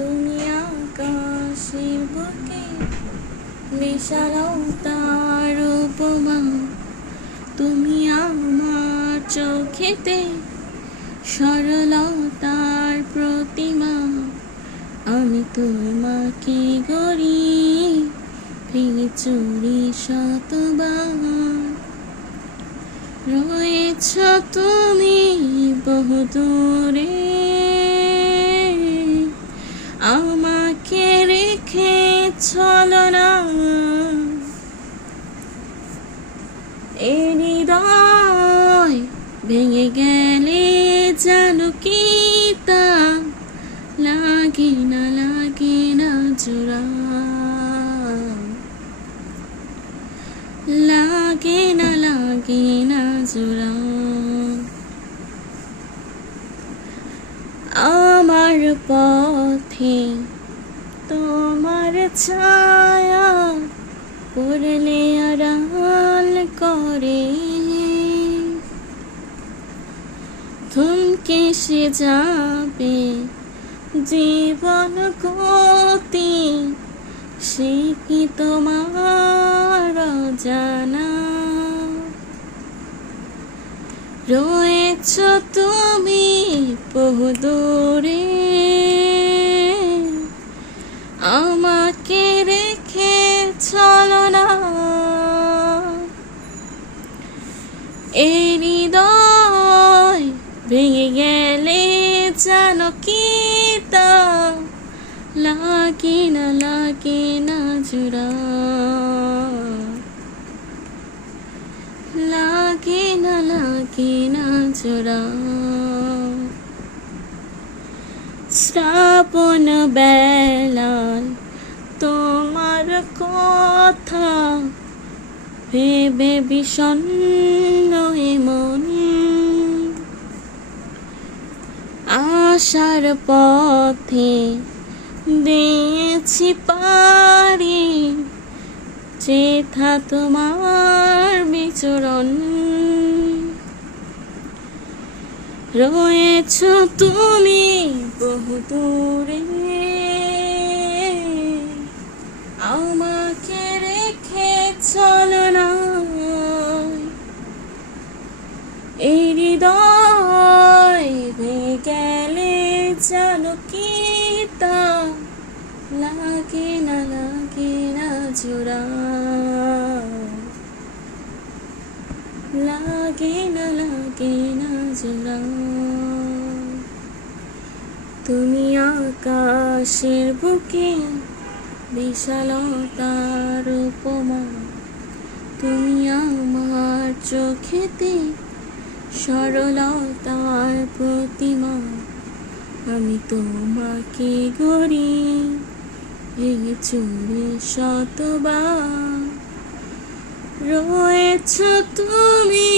তুমি আকাশের বুকে বিশালতার উপমা। তুমি আমার চোখেতে সরলতার প্রতিমা। আমি তোমাকে গড়ি, ভেঙে চুরি শতবার। রয়েছ তুমি বহুদূরে। ভেঙে গেলে জানো কি তা লাগে না লাগে না জোড়া। লাগে না লাগে না জোড়া। আমার পথে তোমার ছায়া পড়লে আড়াল করে। থমকে সে যাবে? জীবন গতি সে কি তোমার জানা রয়েছ তুমি বহুদূরে জানো কি তা? লাগে না লাগে না জোড়া। লাগে না লাগে না জোড়া। শ্রাবণ বেলাল তোমার কথা ভেবে বিষণ্ণ মন আশার পথে দিয়েছি পারি চেথা তোমার বিচরণ। রয়েছ তুমি বহু দূরে আমাকে রেখে চলো তুমি আকাশের বুকে বিশালতার উপমা। তুমি আমার চোখেতে সরলতার প্রতিমা। আমি তোমাকে গড়ি ভেঙে চুরে শতবার রয়েছ তুমি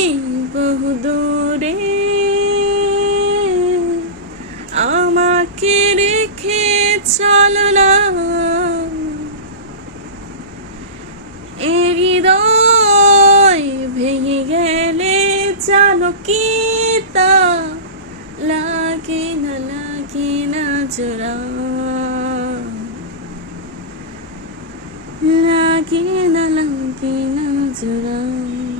বহুদূরে জানো কি তা লাগে না লাগে না জোড়া লাগে না লাগে না জোড়া